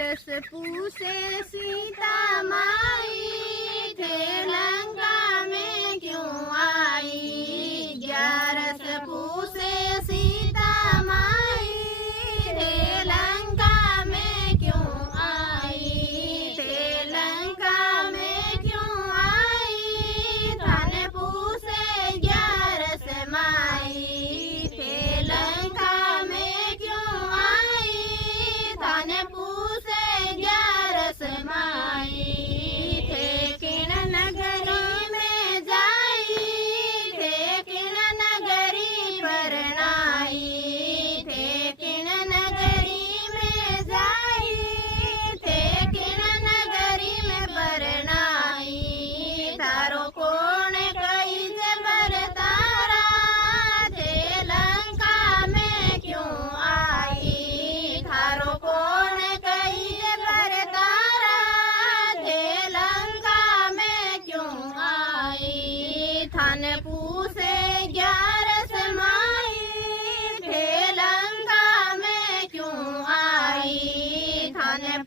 ग्यारस पूसे सीता माई थे लंका में क्यों आई। ग्यारस पूसे सीता माई थे लंका में क्यों आई। थे लंका में क्यों आई। धन पूसे ग्यारस माई थे लंका में क्यों आई। धन पूसे ग्यारस माई थे किण नगरी में जाई। थे किण नगरी परनाई। थे किण नगरी में जाई। थे किण नगरी में परनाई। तारो कौन कई जबर तारा। थे लंका में क्यों आई। थारो कौन कई जबर तारा। थे लंका में क्यों आई। थन पूसे ग्यारस माई थे लंका में क्यों आई। थन